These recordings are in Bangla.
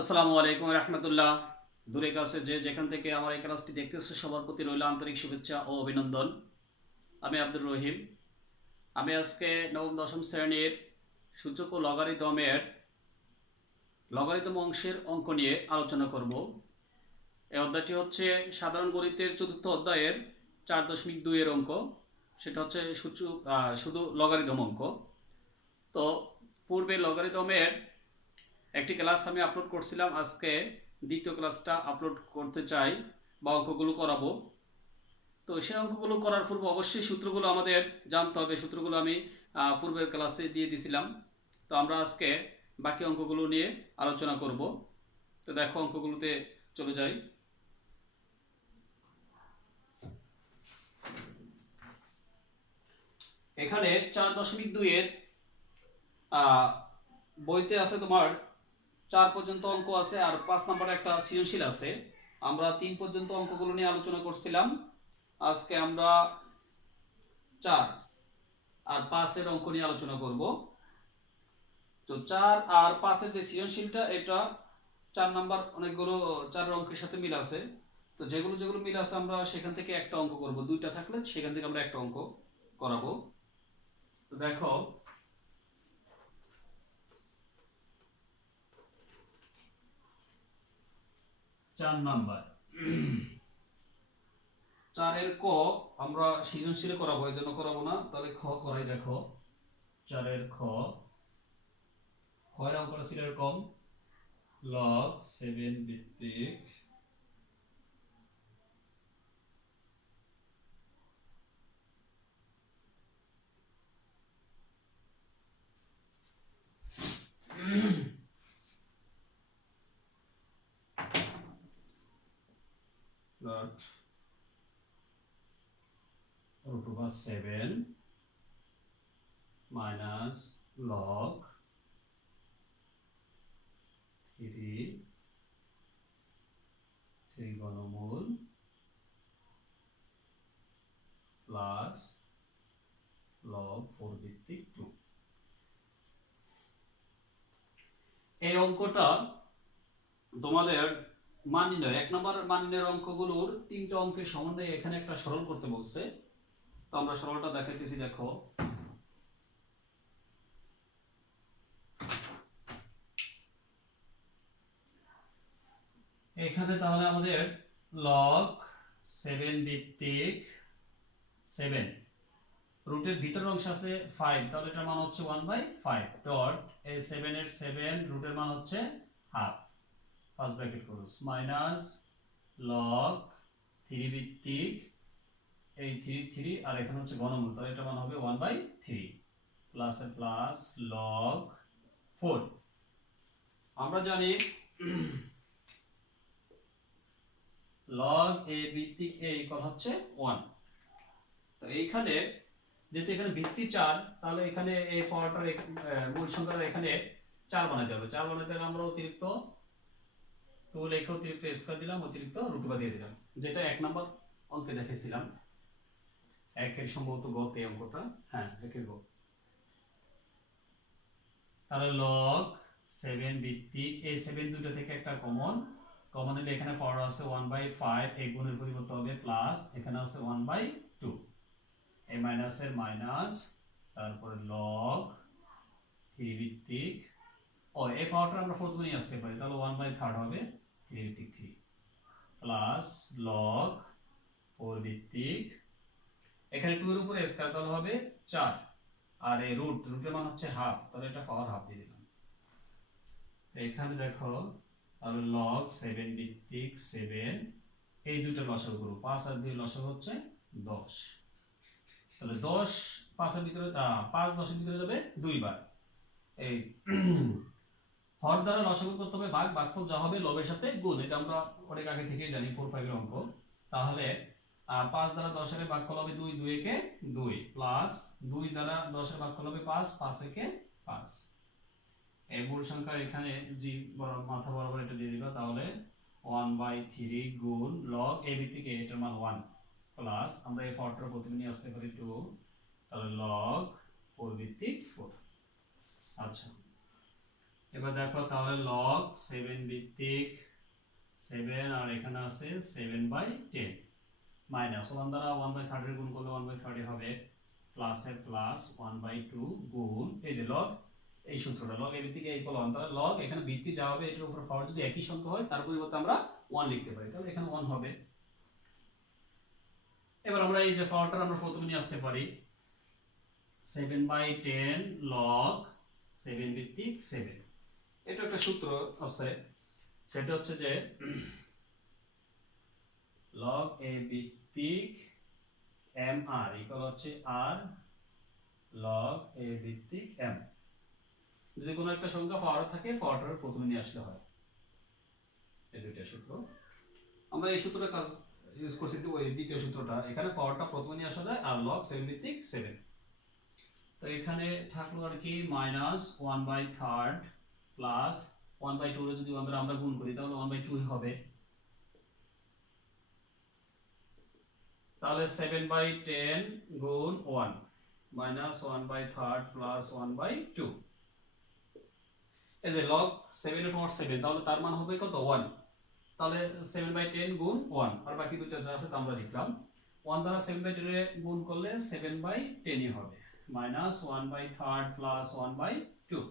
আসসালামু আলাইকুম রহমতুল্লাহ। দূরে কাছে যে যেখান থেকে আমার এই ক্লাসটি দেখতেছে সবার প্রতি রইল আন্তরিক শুভেচ্ছা ও অভিনন্দন। আমি আব্দুর রহিম। আমি আজকে নবম দশম শ্রেণীর সূচক ও লগারিদম অংশের অঙ্ক নিয়ে আলোচনা করব। এই অধ্যায়টি হচ্ছে সাধারণ গণিতের চতুর্থ অধ্যায়ের 4.2 এর অঙ্ক। সেটা হচ্ছে শুধু লগারিদম অঙ্ক। তো পূর্বে লগারিদমের একটি ক্লাস আমি আপলোড করছিলাম, আজকে দ্বিতীয় ক্লাসটা আপলোড করতে চাই বা অঙ্কগুলো করাবো। তো সেই অঙ্কগুলো করার পূর্বে অবশ্যই সূত্রগুলো আমাদের জানতে হবে। সূত্রগুলো আমি পূর্বের ক্লাসে দিয়ে দিছিলাম। তো আমরা আজকে বাকি অঙ্কগুলো নিয়ে আলোচনা করব। তো দেখো অঙ্কগুলোতে চলে যাই। এখানে 4.2 এর বইতে আছে তোমার 4 পর্যন্ত অঙ্ক আছে আর 5 নম্বরে একটা সৃজনশীল আছে। আমরা 3 পর্যন্ত অঙ্কগুলো নিয়ে আলোচনা করছিলাম। আজকে আমরা 4 আর 5 এর অঙ্ক নিয়ে আলোচনা করব। তো 4 আর 5 এর যে সৃজনশীলটা, এটা 4 নাম্বার অনেকগুলো 4 অঙ্কের সাথে মিল আছে। তো যেগুলো যেগুলো মিল আছে আমরা সেখান থেকে একটা অঙ্ক করব, দুইটা থাকলে সেখান থেকে আমরা একটা অঙ্ক করাবো। তো দেখো, 4 নাম্বার 4 এর ক আমরা সৃজনশীলে করাবো, এই জন্য করাবো না, তাহলে খ করাই। দেখো 4 এর খ, এর অঙ্কটা ছিল এরকম: log 7 ভিত্তিক log root over 7 minus log 3 ঘনমূল plus log 4 ভিত্তিক 2। এই অঙ্কটা তোমাদের মান নির্ণয়, 1 নম্বর মান নির্ণয়ের অঙ্কগুলোর 3টা অঙ্কের সমন্বয়ে এখানে একটা সরল করতে বলছে। তো আমরা সরলটা দেখাইতেছি। দেখো, এখানে তাহলে আমাদের log 7 ভিত্তিক 7, রুটের ভিতরের অংশ আছে 5, তাহলে এটার মান হচ্ছে 1/5 ডট এই 7 এর 7 রুটের মান হচ্ছে half, first bracket close, minus log 3 ভিত্তিক এই 3 3 আর এখানে হচ্ছে ঘনমূল, তাহলে এটার মান হবে 1/3 প্লাস এর প্লাস log 4। আমরা জানি log a ভিত্তিক a ইকুয়াল হচ্ছে 1। তো এইখানে যেহেতু এখানে ভিত্তি 4, তাহলে এখানে এই পাওয়ারটার মূল সংখ্যাটা এখানে 4 বানাতে হবে। 4 বানাতে হলে আমরা অতিরিক্ত 2 লিখে অতিরিক্ত স্কয়ার দিলাম, অতিরিক্ত রুট ওভার দিয়ে দিলাম, যেটা 1 নম্বর অঙ্কে দেখেছিলাম। একের সম্ভবত গতে অঙ্কটা, হ্যাঁ একের গ। তাহলে log 7 ভিত্তিক এই 7 দুটো থেকে একটা কমন নিলে এখানে পাওয়ার আছে 1/5, এই গুণের পরিবর্তে হবে প্লাস, এখানে আছে 1/2, এই মাইনাসের মাইনাস, তারপরে log 3 ভিত্তিক এই পাওয়ারটা আমরা প্রথমে নিয়ে আসতে পারি, তাহলে 1/3 হবে 3 ভিত্তিক 3 প্লাস log 4 ভিত্তিক, এখানে 2 এর উপরে স্কয়ার, তাহলে হবে 4, আর এই রুটের মান হচ্ছে হাফ, তাহলে এটা পাওয়ার হাফ দিয়ে দিলাম। তো এখানে দেখো, তাহলে log 7 ভিত্তিক 7, এই দুটো লসাগু করব, 5 আর 2 লসাগু হচ্ছে 10। তাহলে 10 5 এর ভিতরে 5 10 এর ভিতরে যাবে 2 বার। এই হর দ্বারা লসাগু করতে হবে ভাগ, ভাগফল যা হবে লবের সাথে গুণ, এটা আমরা অনেক আগে থেকেই জানি 4 5 এর অঙ্ক। তাহলে 5 দ্বারা 10 এর ভাগফল হবে 2, 2 একে 2 প্লাস 2 দ্বারা 10 এর ভাগফল হবে 5, 5 একে 5। এই মূল সংখ্যা এখানে জি মাথা বরাবর এটা দিয়ে দিবা, তাহলে 1/3 গুণ log a ভিত্তিক a, এটার মান 1 প্লাস আমরা এই পাওয়ারটার প্রথমে নিয়ে আসতে পারি 2, তাহলে log 4 ভিত্তিক 4। আচ্ছা, এবার দেখো তাহলে লগ 7 ভিত্তিক 7 আর এখানে আছে 7/10 মাইনাস 1 দ্বারা 1/30 গুণ করলে 1/30 হবে প্লাস এর প্লাস 1/2 গুণ এই যে লগ এই সূত্রটা লগ এর ভিত্তিক এই ইকুয়াল 1 তাহলে লগ এখানে ভিত্তি যা হবে এটার উপর পাওয়ার যদি একই সংখ্যা হয় তার পরিবর্তে আমরা 1 লিখতে পারি তাহলে এখানে 1 হবে। এবার আমরা এই যে পাওয়ারটা আমরা প্রথমে নিয়ে আসতে পারি 7/10 লগ 7 ভিত্তিক 7 এটা একটা সূত্র আছে সেটা হচ্ছে যে লগ a ভিত্তিক mr ইকুয়াল হচ্ছে r লগ a ভিত্তিক m যদি কোনো একটা সংখ্যা পাওয়ার থাকে পাওয়ারটার প্রথমে নিয়ে আসলে হয় এই দুইটা সূত্র আমরা এই সূত্রটা কাজ ইউজ করছি তো ওই দ্বিতীয় সূত্রটা এখানে পাওয়ারটা প্রথমে নিয়ে আসা যায় আর লগ 7 ভিত্তিক 7 তো এখানে থাকলো আর কি মাইনাস 1/3 প্লাস 1/2 এর যদি আমরা গুণ করি তাহলে 1/2 হবে তাহলে 7/10 গুণ 1 মাইনাস 1/3 প্লাস 1/2 এই যে log 7 এর পাওয়ার 7 তাহলে তার মান হবে কত 1 তাহলে 7/10 গুণ 1 আর বাকি দুটো যা আছে তা আমরা লিখলাম 1 দ্বারা 7/10 এ গুণ করলে 7/10 ই হবে মাইনাস 1/3 প্লাস 1/2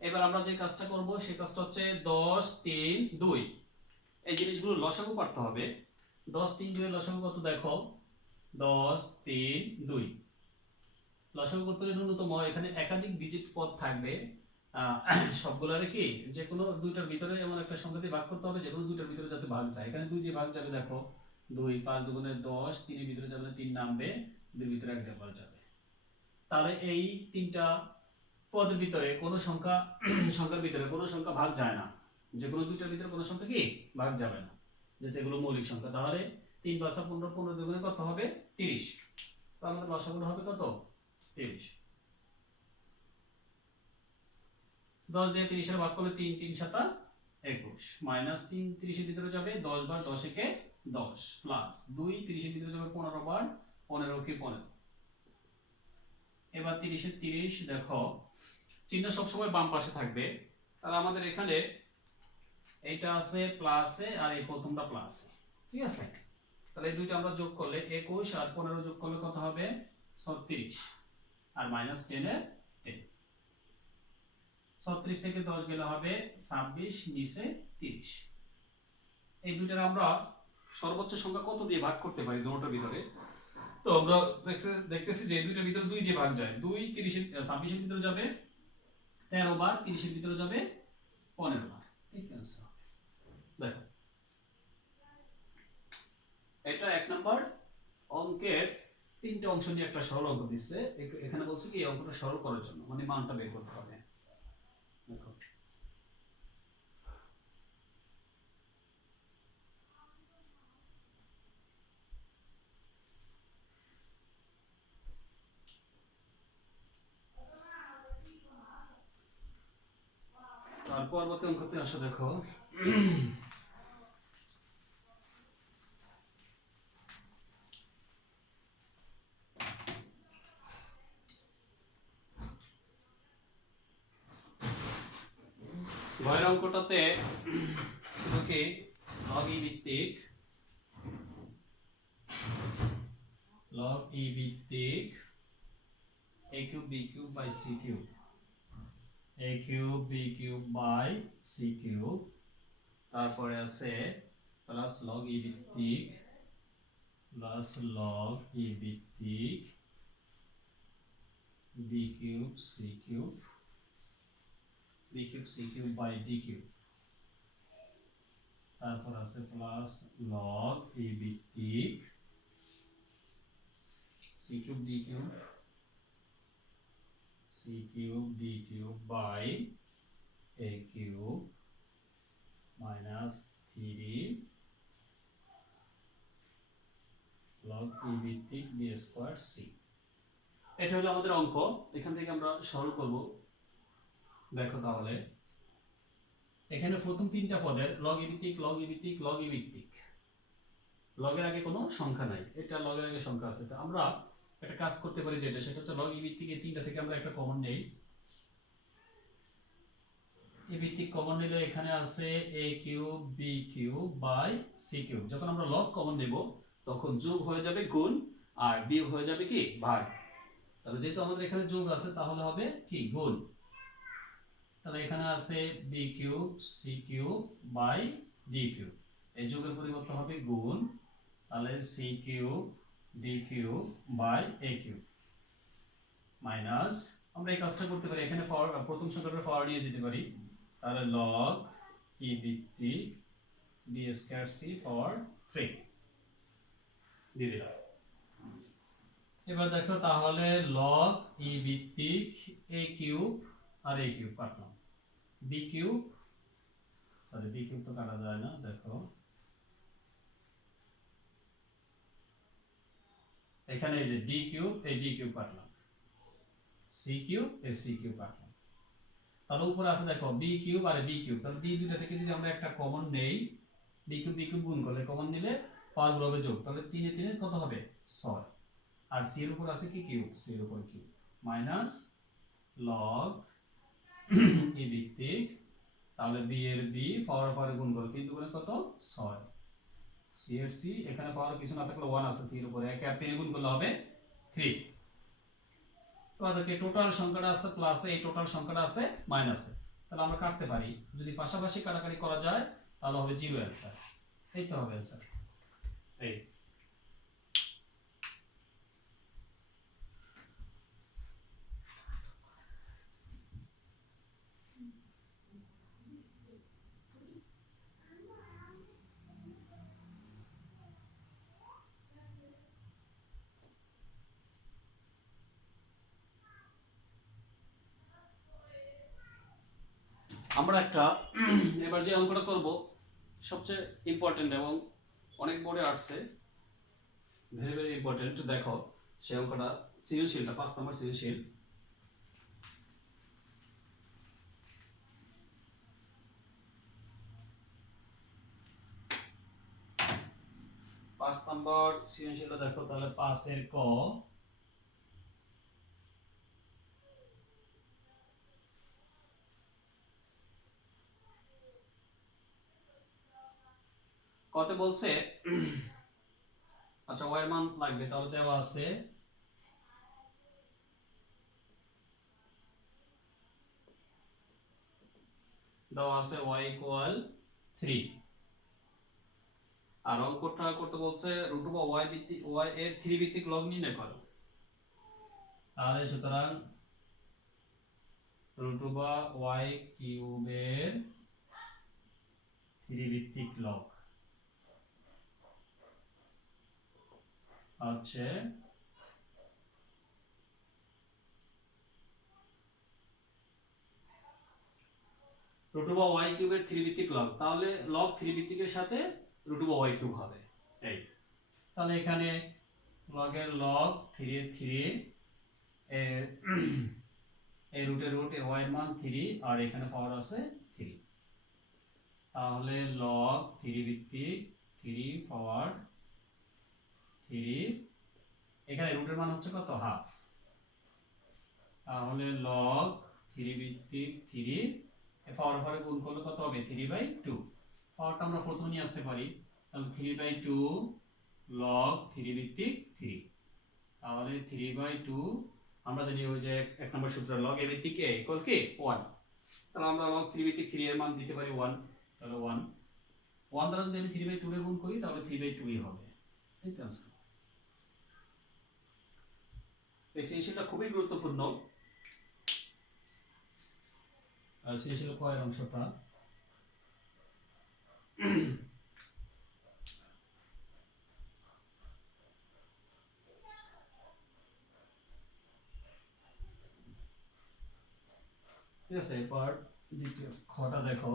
এবার আমরা যে কাজটা করব সেই কাজটা হচ্ছে 10 3 2 এই জিনিসগুলো লসাগু করতে হবে 10 3 2 এর লসাগু কত দেখো 10 3 2 লসাগু করতে হলে ন্যূনতম এখানে একাধিক ডিজিট পদ থাকবে সবগুলোর কি যে কোনো দুইটার ভিতরে এমন একটা সংখ্যা দিয়ে ভাগ করতে হবে যে কোনো দুইটার ভিতরে যাতে ভাগ যায় এখানে 2 দিয়ে ভাগ যাবে দেখো 2 5 দুগুণে 10 3 এর ভিতরে যাবে 3 নামবে 2 এর ভিতরে 1 যাবে তাহলে এই তিনটা পদের ভিতরে কোনো সংখ্যার ভিতরে কোনো সংখ্যা ভাগ যায় না যে কোনো দুইটার ভিতরে কোনো সংখ্যা কি ভাগ যাবে না যেটা এগুলো মৌলিক সংখ্যা তাহলে 3 5 15 15 দুগুণে কত হবে 30 তাহলে আমাদের লসাগু হবে কত 30 10 দিয়ে 30 এর ভাগ করলে 3 3 7 21 মাইনাস 3 30 এর ভিতরে যাবে 10 বার 10 একে 10 প্লাস 2 30 এর ভিতরে যাবে 15 বার 15 কে 15 এবার 30 এর 30 দেখো চিহ্ন সব সময় বাম পাশে থাকবে তাহলে আমাদের এখানে এইটা আছে প্লাসে আর এই প্রথমটা প্লাসে ঠিক আছে তাহলে এই দুইটা আমরা যোগ করলে 21 আর 15 যোগ করলে কত হবে 36 আর মাইনাস 10 এর 10 36 থেকে 10 গেলে হবে 26 নিচে 30 এই দুইটার আমরা সর্বোচ্চ সংখ্যা কত দিয়ে ভাগ করতে পারি দুটোর ভিতরে তো আমরা দেখতেছি যে দুইটার ভিতরে 2 দিয়ে ভাগ যায় 2 30 26 এর ভিতরে যাবে 13 বার 30 এর ভিতরে যাবে 15 বার ঠিক আছে দেখো এটা এক নাম্বার অঙ্কের তিনটে অংশ নিয়ে একটা সরল অঙ্ক দিচ্ছে এখানে বলছে কি এই অঙ্কটা সরল করার জন্য মানে মানটা বের করতে হবে দেখো তার পরবর্তী অঙ্কতে আসো দেখো ভয়ের অঙ্কটাতে ছিল কি log e ভিত্তিক a cube b cube by c cube a cube b cube by c cube তারপরে আছে প্লাস log e ভিত্তিক প্লাস log e ভিত্তিক b cube c cube b cube c cube by d cube তারপর আছে প্লাস log e ভিত্তিক c cube d cube c cube d cube by a cube minus 3 log e ভিত্তিক b square c এটা হলো আমাদের অঙ্ক এখান থেকে আমরা সরল করব দেখো তাহলে এখানে প্রথম তিনটা পদের log e ভিত্তিক log e ভিত্তিক log e ভিত্তিক log এর আগে কোনো সংখ্যা নাই এটা log এর আগে সংখ্যা আছে তো আমরা একটা কাজ করতে পারি যেটা সেটা হচ্ছে log e ভিত্তিক এই তিনটা থেকে আমরা একটা কমন নেই এ ভিত্তিক কমন নিলে এখানে আছে a cube b cube by c cube. যখন আমরা লগ কমন নেব তখন যোগ হয়ে যাবে গুণ আর বিয়োগ হয়ে যাবে কি ভাগ। তাহলে যেহেতু আমাদের এখানে যোগ আছে তাহলে হবে কি গুণ। তাহলে এখানে আছে b cube c cube by d cube. এই যোগের পরিবর্তে হবে গুণ, তাহলে c cube d cube by a cube minus, আমরা এই কাজটা করতে পারি এখানে প্রথম সংখ্যাটার পাওয়ার নিয়ে যেতে পারি। তাহলে log e ভিত্তিক b স্কয়ার c পাওয়ার 3 দিয়ে দিলাম। এবার দেখো তাহলে log e ভিত্তিক a কিউব আর a কিউব কাটলাম, b কিউব, তাহলে b কিউব তো কাটা যায় না, দেখো এখানে এই যে d কিউব এই d কিউব কাটলাম, c কিউব এই c কিউব কাটলাম। তাহলে উপরে আছে দেখো b কিউব আর b কিউব, তাহলে b দুটো থেকে যদি আমরা একটা কমন নেই, b কিউব গুণ করলে কমন নিলে পাওয়ার গুলো হবে যোগ, তাহলে 3 এ 3 কত হবে 6। আর c এর উপর আছে কি কিউব, c এর উপর কিউব মাইনাস log e ভিত্তিক, তাহলে b এর b পাওয়ার গুণ করলে 3 দুগুণে কত 6, c এর c এখানে পাওয়ার কিছু না থাকলে 1 আছে c এর উপরে, 1 আর 3 গুণ করলে হবে 3। তো আমাদেরকে টোটাল সংখ্যাটা আছে প্লাসে, এই টোটাল সংখ্যাটা আছে মাইনাসে, তাহলে আমরা কাটতে পারি, যদি পাশাপাশি কাটাকাটি করা যায় তাহলে হবে 0 অ্যানসার। এই তো হবে অ্যানসার। এই আমরা একটা এবার যে অঙ্কটা করব সবচেয়ে ইম্পর্টেন্ট এবং অনেক বোর্ডে আসছে, ভেরি ভেরি ইম্পর্টেন্ট। দেখো সেই অঙ্কটা সৃজনশীলটা 5 নম্বর সৃজনশীল। 5 নম্বর সৃজনশীলটা দেখো, তাহলে 5 এর ক, কত বলছে, আচ্ছা y এর মান লাগবে, তাহলে দেওয়া আছে y ইকুয়াল 3, আর অঙ্কটা করতে বলছে √y ভিত্তিক y এর 3 ভিত্তিক লগ নির্ণয় করো। তাহলে সুতরাং √y কিউবের 3 ভিত্তিক লগ হচ্ছে √y কিউবের 3 ভিত্তিক লগ, তাহলে লগ 3 ভিত্তিকের সাথে √y কিউব হবে। এই তাহলে এখানে লগের লগ 3 এর 3 এর এই রুটের রুট y এর মান 3 আর এখানে পাওয়ার আছে 3, তাহলে log 3 ভিত্তিক 3 পাওয়ার 3, এখানে রুটের মান হচ্ছে কত হাফ, তাহলে log 3 ভিত্তিক 3 এ পাওয়ার পরে গুণ করলে কত হবে 3/2, পাওয়ারটা আমরা প্রথমে নিয়ে আসতে পারি, তাহলে 3/2 log 3 ভিত্তিক 3, তাহলে 3/2 আমরা জানি ওই যে এক নম্বর সূত্র log a ভিত্তিক a ইকুয়াল কি 1, তাহলে আমরা log 3 ভিত্তিক 3 এর মান দিতে পারি 1, তাহলে 1 দ্বারা যদি আমি 3/2 এ গুণ করি তাহলে 3/2 ই হবে। এই তো आंसर। এই সৃজনশীলটা খুবই গুরুত্বপূর্ণ, আর সৃজনশীল কয়ের অংশটা ঠিক আছে। এরপর দ্বিতীয় খটা দেখো,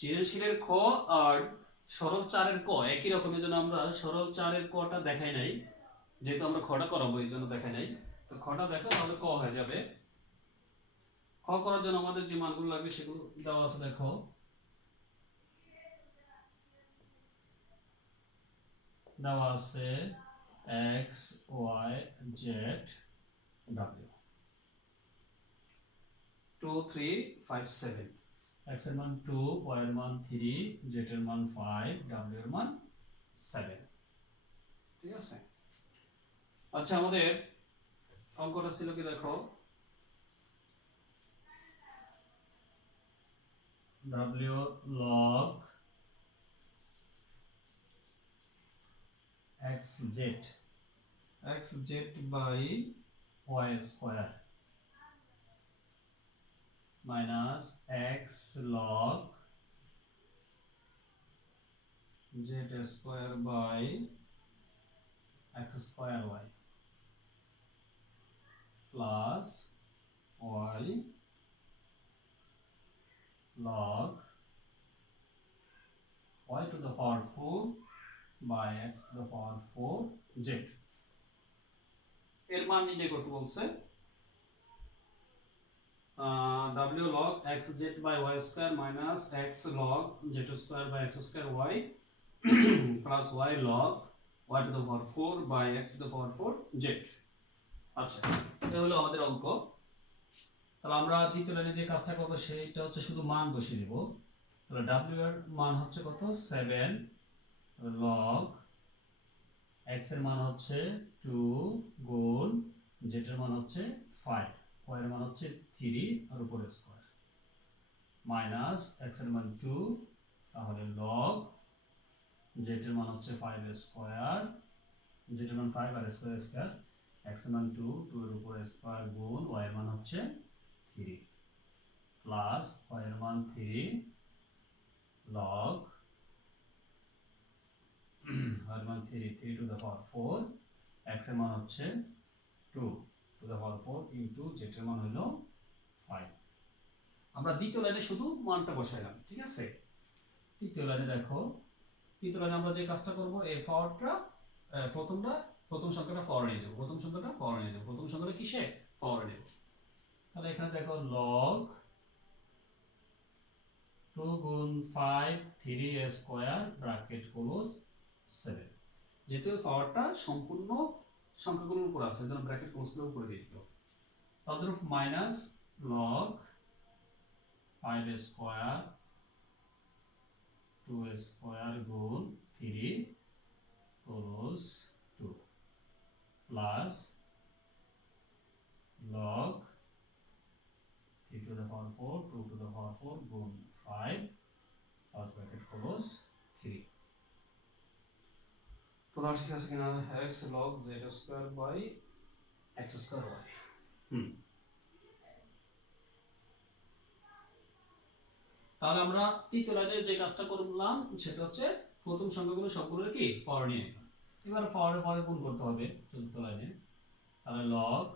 সৃজনশীলের খ আর সরল 4 এর ক একই রকমের জন্য আমরা সরল 4 এর কটা দেখাই নাই, যেহেতু আমরা খটা করাবো এই জন্য দেখাই নাই। তো খটা দেখো তাহলে ক হয়ে যাবে করার জন্য আমাদের যে মানগুলো লাগবে সেগুলো দেওয়া আছে দেখো। দেওয়া আছে x y z w 2 3 5 7, x এর মান 2, y এর মান 3, z এর মান 5, w এর মান 7। ঠিক আছে। আচ্ছা আমাদের অঙ্কটা ছিল কি দেখো, w log xz by y square minus x log z square by x square y plus y log y to the power 4 by x to the power 4 z। এর মান নির্ণয় করতে বলছে। w log xz by y square minus x log z square by x square y plus y log y to the power 4 by x to the power 4 z। আচ্ছা এটা হলো আমাদের অঙ্ক। তাহলে আমরা দ্বিতীয় লাইনে যে কাজটা করব সেটা হচ্ছে শুধু মান বসিয়ে দেব। তাহলে w এর মান হচ্ছে কত, 7 log x এর মান হচ্ছে 2 গুণ z এর মান হচ্ছে 5, y এর মান হচ্ছে 3 আর উপরে স্কয়ার মাইনাস x এর মান 2, তাহলে log z এর মান হচ্ছে 5 এর স্কয়ার, z এর মান 5 আর স্কয়ার স্কয়ার, x এর মান 2, 2 এর উপরে স্কয়ার গুণ y এর মান হচ্ছে 3 প্লাস y এর মান 3 log y এর মান 3 টু দ্য পাওয়ার 4, x এর মান হচ্ছে 2 to the power 4 into z এর মান হলো 5। আমরা দ্বিতীয় লাইনে শুধু মানটা বসাইলাম। ঠিক আছে। তৃতীয় লাইনে দেখো, তৃতীয় লাইনে আমরা যে কাজটা করব, এই পাওয়ারটা প্রথম সংখ্যাটা পাওয়ার নিয়ে যাব, প্রথম সংখ্যাটা কিসে পাওয়ার নেব। তাহলে এখানে দেখো log 2 গুণ 5 3 স্কয়ার ব্র্যাকেট ক্লোজ 7। যেহেতু পাওয়ারটা সম্পূর্ণ সংখ্যাগুলোর উপর আছে এজন্য ব্র্যাকেট ক্লোজ করে উপরে দিয়ে দিল। তাহলে মাইনাস log 5 স্কয়ার 2 স্কয়ার গুণ 3 close 2 plus log 3 to the power 4 2 to the power 4 গুণ 5 আর ব্র্যাকেট ক্লোজ 3। তো লাস্ট কি আছে কিনা, x log z square by x square y। তাহলে আমরা তৃতীয় লাইনে যে কাজটা করলাম সেটা হচ্ছে প্রথম সংখ্যাগুলো সবগুলোর কি পাওয়ার নিয়ে নিলাম। এবার পাওয়ারের পরে গুণ করতে হবে চতুর্থ লাইনে। তাহলে log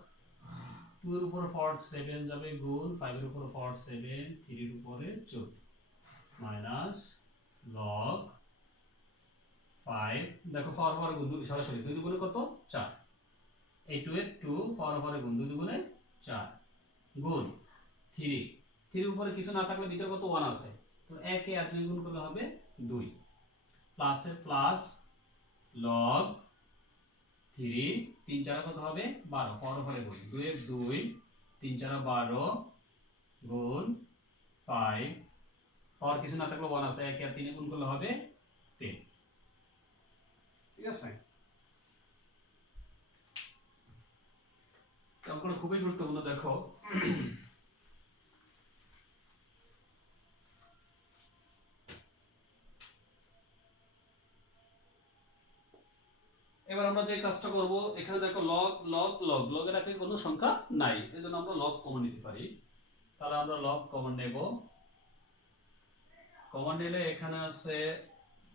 2 এর উপর পাওয়ার 7 যাবে গুণ 5 এর উপর পাওয়ার 7 3 এর উপরে 14 মাইনাস log 5, দেখো পাওয়ার গুণ সরাসরি 2 দুগুণে কত 4, এই 2 এর 2 পাওয়ার গুণ 2 দুগুণে 4 গুণ 3 3 এর উপরে কিছু না থাকলে ভিতরে কত 1 আছে, তো 1 এ আর 2 গুণ করলে হবে 2 প্লাসের প্লাস log 3 3 4 কত হবে 12 পাওয়ার গুণ 2 এর 2 3 4 12 গুণ 5 পাওয়ার কিছু না থাকলে 1 আছে 1 আর 3 গুণ করলে হবে 3। ঠিক আছে। অঙ্কটা খুবই গুরুত্বপূর্ণ দেখো। এবার আমরা যে কাজটা করব, এখানে দেখো লগ এর আগে কোনো সংখ্যা নাই, এজন্য আমরা লগ কমন নিতে পারি। তাহলে আমরা লগ কমন নেব। কমন নিলে এখানে আছে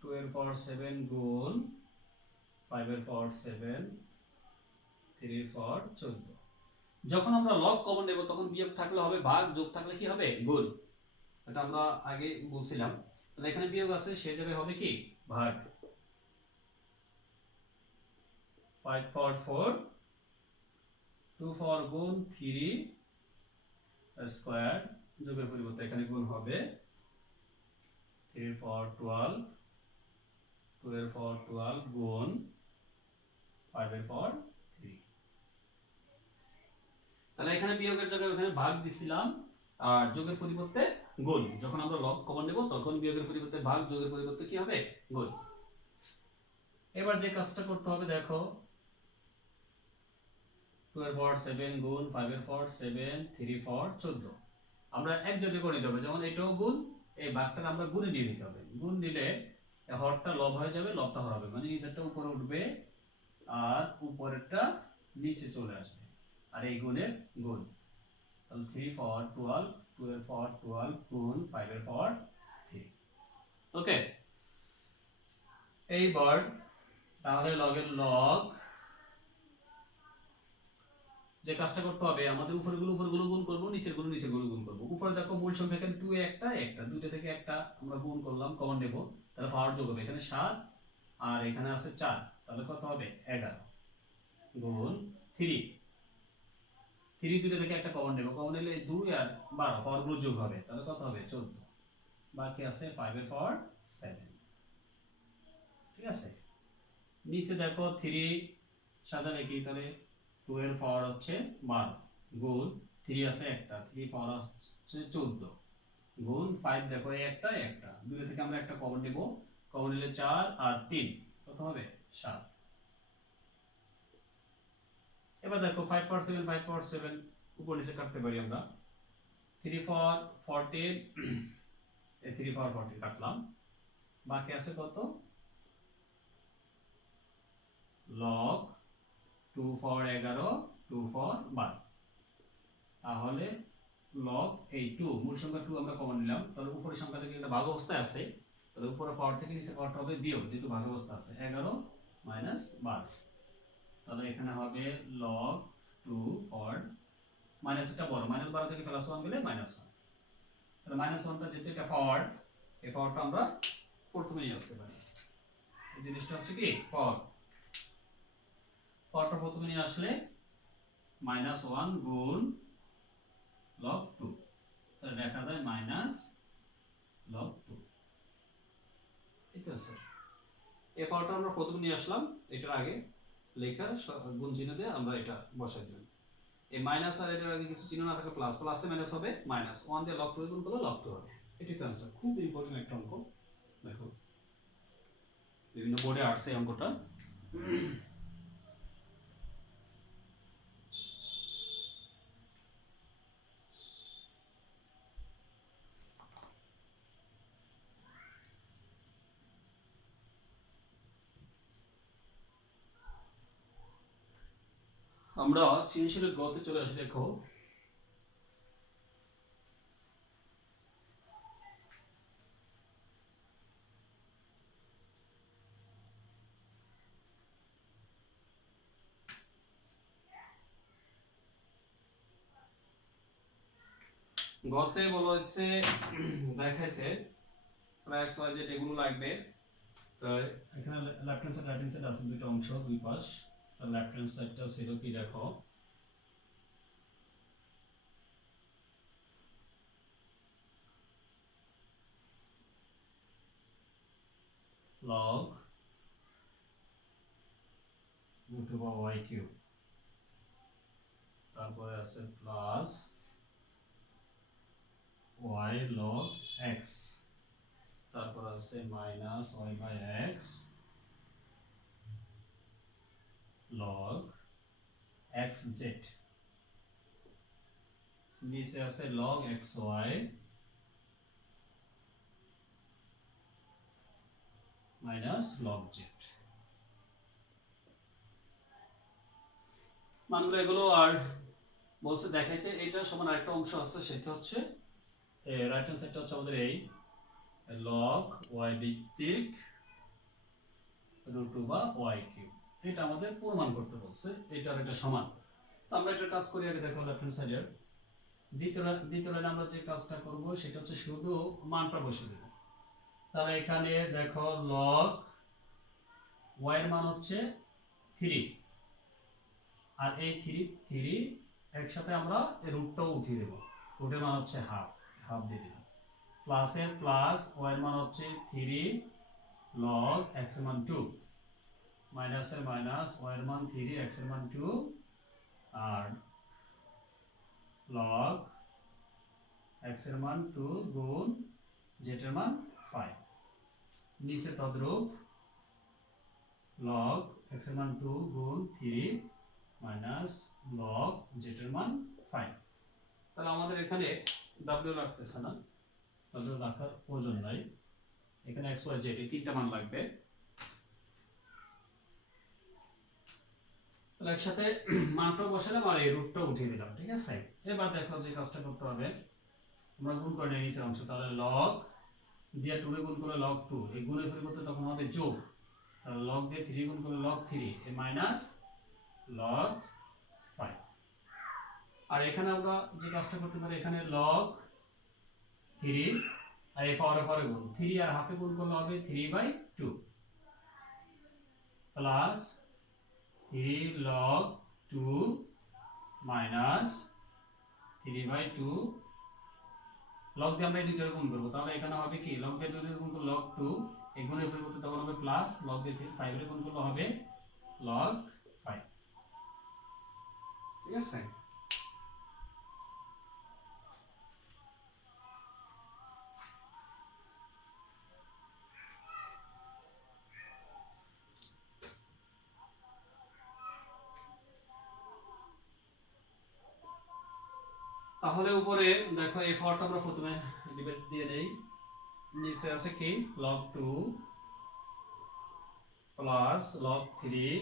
2 এর পাওয়ার 7 গুণ 5 এর পাওয়ার 7 3 এর পাওয়ার 14। যখন আমরা লগ কমন নেব তখন বিয়োগ থাকলে হবে ভাগ, যোগ থাকলে কি হবে গুণ, এটা আমরা আগে বলছিলাম। তাহলে এখানে বিয়োগ আছে সে জায়গায় হবে কি ভাগ। 5 পাওয়ার 4 2 পাওয়ার গুণ 3 স্কয়ার যোগের পরিবর্তে এখানে গুণ হবে 3 4 12 2 এর পাওয়ার 12 গুণ 5 এর পাওয়ার 3। তাহলে এখানে বিয়োগের জায়গায় ওখানে ভাগ দিছিলাম আর যোগের পরিবর্তে গুণ। যখন আমরা লব কমন নেব তখন বিয়োগের পরিবর্তে ভাগ, যোগের পরিবর্তে কি হবে গুণ। এবার যে কাজটা করতে হবে দেখো 2 এর পাওয়ার 7 গুণ 5 এর পাওয়ার 7 3 পাওয়ার 14। আমরা এক যোগে করে নিতে হবে, যেমন এটাও গুণ, এই ভাগটা আমরা গুণে নিয়ে নিতে হবে। গুণ দিলে হরটা লব হয়ে যাবে, লবটা হর হবে, মানে নিচেরটা উপরে উঠবে আর উপরেরটা নিচে চলে আসবে। আর এই গুণের গুণ, তাহলে 3 পাওয়ার 12 2 এর পাওয়ার 12 গুণ 5 এর পাওয়ার 3। ওকে, এইবার তাহলে লগের লগ যে কাজটা করতে হবে আমাদের উপরগুলো গুণ করব, নিচের গুলো গুণ করব। উপরে দেখো মূল সংখ্যা এখানে 2 একটা দুইটা থেকে একটা আমরা গুণ করলাম, কমন নেব, তাহলে পাওয়ার যোগ হবে এখানে 7 আর এখানে আছে 4, তাহলে কত হবে 11 গুণ 3 দুইটা থেকে একটা কমন নেব, কমন নিলে 2 আর 12 পাওয়ার গুলো যোগ হবে, তাহলে কত হবে 14। বাকি আছে 5 এর পাওয়ার 7। ঠিক আছে, নিচে দেখো 3 সাজালে কি, তাহলে 2 এর পাওয়ার হচ্ছে 12 গুণ 3 আছে একটা, 3 পাওয়ার হচ্ছে 14 গুণ 5 দেখো একটা দুই থেকে আমরা একটা কমন নেব, কমন নিলে 4 আর 3 কত হবে 7। এবার দেখো 5 পাওয়ার 7 উপর নিচে কাটতে পারি আমরা। 3 পাওয়ার 14 এই 3 পাওয়ার 14 কাটলাম, বাকি আছে কত log 2 পাওয়ার 11 2 পাওয়ার 12। তাহলে log এই 2 মূল সংখ্যা 2 আমরা কমন নিলাম, তাহলে উপরের সংখ্যা থেকে একটা ভাগ অবস্থায় আছে, তাহলে উপরের পাওয়ার থেকে নিচে পাওয়ারটা হবে বিয়োগ, যেহেতু ভাগ অবস্থা আছে 11 মাইনাস 12। তাহলে এখানে হবে log 2 পাওয়ার মাইনাসটা বড়, মাইনাস 12 থেকে প্লাস 1 গেলে মাইনাস 1, তাহলে মাইনাস 1টা যেহেতু এটা পাওয়ার, এই পাওয়ারটা আমরা প্রথমে নিয়ে আসতে পারি। এই জিনিসটা হচ্ছে কি পাওয়ারটা প্রথমে নিয়ে আসলে মাইনাস 1 গুণ log 2, তাহলে লেখা যায় মাইনাস log 2। ঠিক আছে, এই পাওয়ারটা আমরা প্রথমে নিয়ে আসলাম, এটার আগে লেখার গুণ চিহ্ন দিয়ে আমরা এটা বসাই দিলাম। এই মাইনাস আর এটার আগে কিছু চিহ্ন না থাকলে প্লাস, প্লাসে মাইনাস হবে মাইনাস, 1 দিয়ে log 2 গুণ করলে log 2 হবে। এটাই তো आंसर, খুব ইম্পর্টেন্ট একটা অঙ্ক। দেখো বিভিন্ন বোর্ডে আসছে এই অঙ্কটা। আমরা সৃজনশীলের গতে চলে আসি। দেখো গতে বলা হয়েছে দেখাইতে x y z এগুলো লাগবে। তো এখানে left hand side right hand side আছে দুটো অংশ, দুই পাশ। তাহলে লেফট হ্যান্ড সাইডটা ছিল কি দেখো log root over y cube, তারপরে আছে প্লাস y log x, তারপর আছে minus y by x log xz, নিচে আছে log xy minus log z। মানগুলো এগুলো আর বলছে দেখাইতে। এটা সমান আরেকটা অংশ আছে, সেটা হচ্ছে রাইট হ্যান্ড সাইডটা হচ্ছে আমাদের এই log y ভিত্তিক রুট বা y কিউব, এটা আমাদের প্রমাণ করতে বলছে, এটা আর এটা সমান। তো আমরা এটার কাজ করি আগে। দেখো লেফট হ্যান্ড সাইডের দ্বিতীয় লাইনে আমরা যে কাজটা করব সেটা হচ্ছে শুধু মানটা বসিয়ে দেব। তাহলে এখানে দেখো log y এর মান হচ্ছে 3 আর এই 3 একসাথে আমরা এই রুটটাও উঠিয়ে দেব। রুটের মান হচ্ছে হাফ, হাফ দিয়ে দিলাম। প্লাসের প্লাস ওয়াই এর মান হচ্ছে 3 log x এর মান 2, মাইনাসের মাইনাস ওয়াই এর মান 3 x এর মান 2 আর log x এর মান 2 গুণ z এর মান 5, নিচে তদ্রূপ log x এর মান 2 গুণ 3 মাইনাস log z এর মান 5। তাহলে আমাদের এখানে w লাগতেছে না, w রাখার প্রয়োজন নাই, এখানে x y z এই তিনটা মান লাগবে। তাহলে একসাথে মানটা বসালাম আর এই রুটটা উঠিয়ে দিলাম, ঠিক আছে। এবার দেখো যে কাজটা করতে হবে, আমরা গুণ করে নিই নিচের অংশ, তাহলে log দিয়ে 2 রে গুণ করলে log 2, এই গুণের পরিবর্তে তখন হবে যোগ, তাহলে log দিয়ে 3 গুণ করলে log 3 এ মাইনাস log 5। আর এখানে আমরা যে কাজটা করতে পারি, এখানে log 3 আর এই পাওয়ারে গুণ 3 আর হাফে গুণ করলে হবে 3/2 প্লাস 3 log 2 মাইনাস 3/2 log দিয়ে আমরা এই দুইটার গুণ করব, তাহলে এখানে হবে কি log দিয়ে 2 গুণ করলে log 2, এই গুণের পরিবর্তে তখন হবে প্লাস log দিয়ে 5 এর গুণ করলে হবে log 5, ঠিক আছে। তাহলে উপরে দেখো এই ফরটা আমরা প্রথমে ডিভাইড দিয়ে দেই, নিচে আছে কি log 2 plus log 3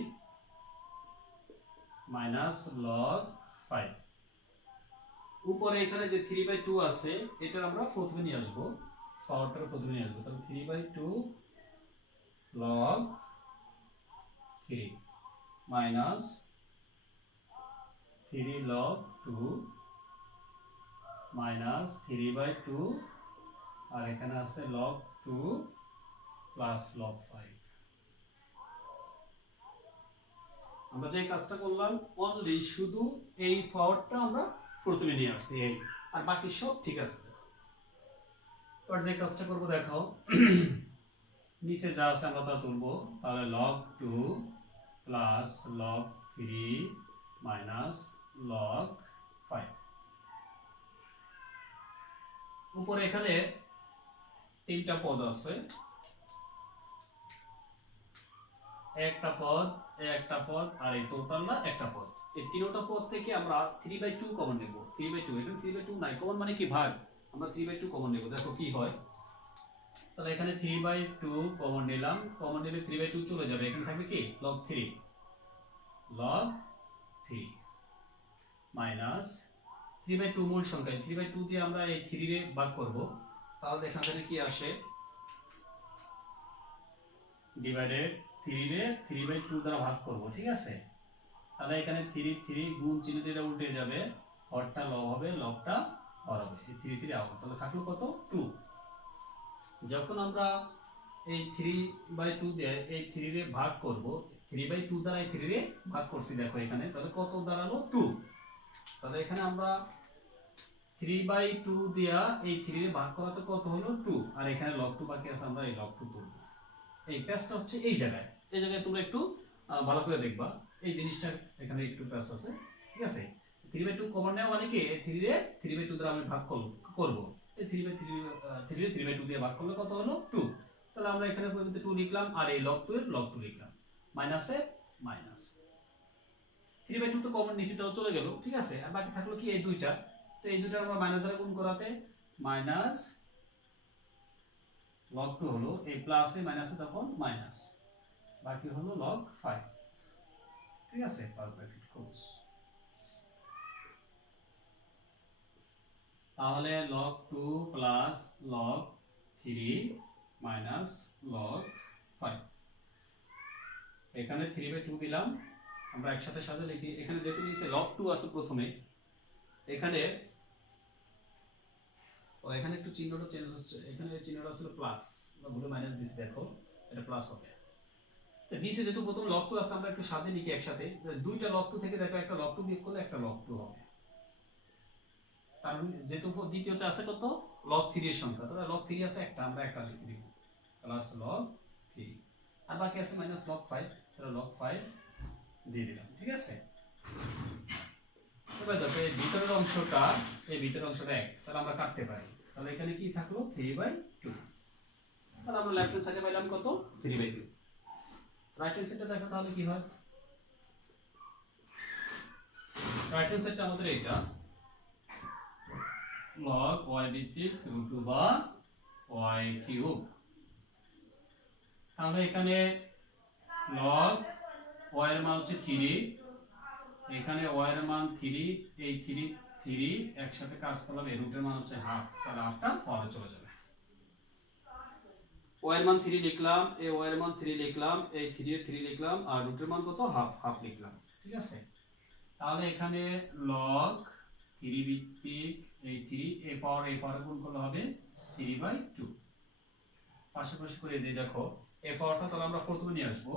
minus log 5। উপরে এখানে যে 3/2 আছে এটা আমরা প্রথমে নিয়ে আসব, পাওয়ারটা প্রথমে নিয়ে আসব, তাহলে 3/2 log 3 মাইনাস 3 log 2 মাইনাস 3/2 আর এখানে আছে log 2 প্লাস log 5। আমরা যে কাজটা করলাম অনলি শুধু এই পাওয়ারটা আমরা প্রথমে নিয়ে আসছি, এই আর বাকি সব ঠিক আছে। এবার যে কাজটা করব দেখো, নিচে যা আছে আমরা তা তুলবো, তাহলে log 2 plus log 3 minus log 5। উপরে এখানে তিনটা পদ আছে, একটা পদ, একটা পদ আর এই টোটাল না একটা পদ, এই তিনটা পদ থেকে আমরা 3/2 কমন নেব। 3/2 এখানে 3/2 নাই, কমন মানে কি ভাগ, আমরা 3/2 কমন নেব, দেখো কি হয়। তাহলে এখানে 3/2 কমন নিলাম, কমন নিলে 3/2 চলে যাবে, এখানে থাকবে কি log 3 মাইনাস 3/2 মূল সংখ্যা, 3/2 দিয়ে আমরা এই 3 রে ভাগ করব, তাহলে এখানে কি আসে ডিভাইডেড 3 রে 3/2 দ্বারা ভাগ করব, ঠিক আছে। তাহলে এখানে 3 গুণ চিহ্ন দিয়ে উল্টে যাবে, হরটা লব হবে, লবটা হর হবে, এই 3 আউট, তাহলে থাকলো কত 2। যখন আমরা এই 3/2 দিয়ে এই 3 রে ভাগ করব, 3/2 দ্বারা এই 3 রে ভাগ করছি দেখো এখানে, তাহলে কত দাঁড়ালো 2। তাহলে এখানে আমরা 3/2 দিয়া এই 3 রে ভাগ করাতে কত হলো 2, আর এখানে log 2 বাকি আছে, আমরা এই log 2 তুলব। এই প্যাচটা হচ্ছে এই জায়গায়, এই জায়গায় তোমরা একটু ভালো করে দেখবা, এই জিনিসটা এখানে একটু প্যাচ আছে, ঠিক আছে। 3/2 কমন নেওয়া মানে কি, এই 3 রে 3/2 দ্বারা আমি ভাগ করব, এই 3 রে 3/2 দিয়ে ভাগ করলে কত হলো 2। তাহলে আমরা এখানে পরিবর্তে 2 লিখলাম, আর এই log 2 এর log 2 লিখলাম, মাইনাসে মাইনাস 3/2 তো কমন নিচেটাও চলে গেল, ঠিক আছে। আর বাকি থাকলো কি এই দুইটা, তো এই দুইটা আমরা মাইনাস দ্বারা গুণ করাতে মাইনাস log 2 হলো, এই প্লাসে মাইনাসে তখন মাইনাস, বাকি হলো log 5, ঠিক আছে। Perfect close. তাহলে log 2 plus log 3 minus log 5, এখানে 3/2 দিলাম, আমরা একসাথে সাজে লিখি। এখানে যেহেতু নিচে log 2 আছে প্রথমে, এখানে এখানে একটু চিহ্নটা চেঞ্জ হচ্ছে, এখানে চিহ্নটা ছিল প্লাস, আমরা ভুলে মাইনাস দিছি, দেখো এটা প্লাস হবে। তো নিচে যেহেতু প্রথম log 2 আছে, আমরা একটু সাজে লিখি একসাথে, দুইটা log 2 থেকে দেখো একটা log 2 বিয়োগ করলে একটা log 2 হবে। কারণ যেহেতু দ্বিতীয়তে আছে কত লগ 3 এর সংখ্যা, তাহলে লগ 3 আছে একটা, আমরা একটা লিখে দিব প্লাস লগ 3, আর বাকি আছে মাইনাস লগ 5, তাহলে লগ 5 দিয়ে দিলাম। ঠিক আছে, এবার দেখো এই ভিতরের অংশটা 1, তাহলে আমরা কাটতে পারি, তাহলে এখানে কি থাকলো 3/2, তাহলে আমরা লেফট হ্যান্ড সাইডে পাইলাম কত 3/2। রাইট হ্যান্ড সাইডটা দেখো তাহলে কি হয়, রাইট হ্যান্ড সাইডটা আমাদের এটা log y ভিত্তিক √y কিউব, তাহলে এখানে log y এর মান হচ্ছে 3, এখানে y এর মান 3, এই 3 একসাথে কাজ করলে রুটের মান হচ্ছে হাফ, তাহলে হাফটা পরে চলে যাবে। y এর মান 3 লিখলাম, এই y এর মান 3 লিখলাম, এই 3 এর 3 লিখলাম, আর রুটের মান কত হাফ লিখলাম। ঠিক আছে, তাহলে এখানে log 3 ভিত্তিক এই 3 এই পাওয়ার গুণ করলে হবে 3/2, পাশাপাশি করে দিয়ে দেখো এই পাওয়ারটা তাহলে আমরা প্রথমে নিয়ে আসবো